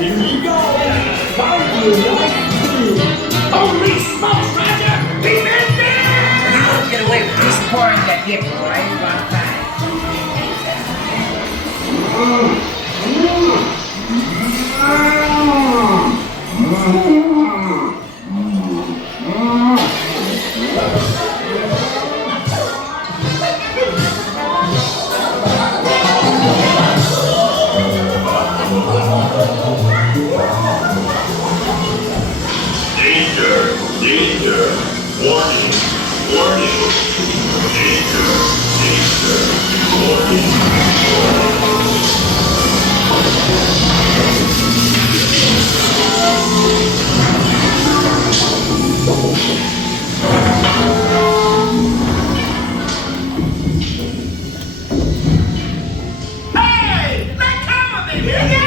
Here we go! Time to light. Holy smokes, Roger! Keep it there! Now get away from this pouring that gift, boy. One time. Danger! Danger! Warning! Warning! Danger! Danger! Warning! Hey! Let come of it, will ya?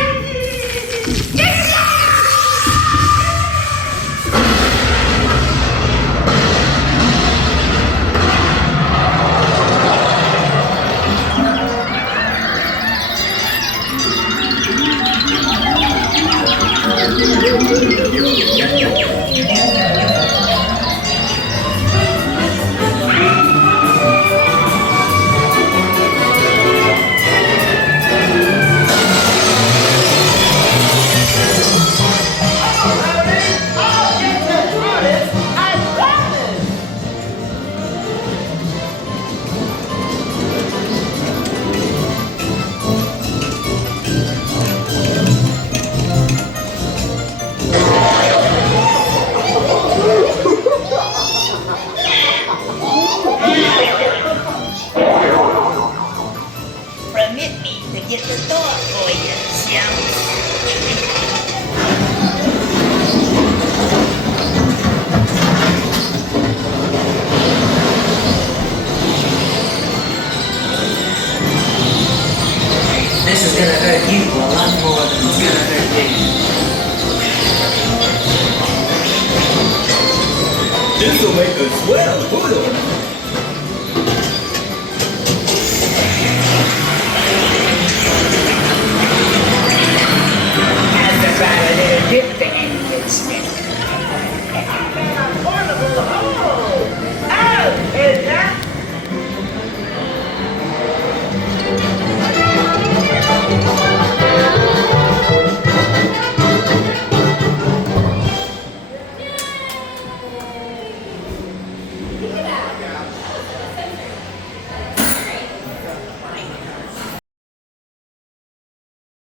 Permit me to get the door for you, chump. This is gonna hurt you a lot more than it's gonna hurt me. This'll make a swell photo.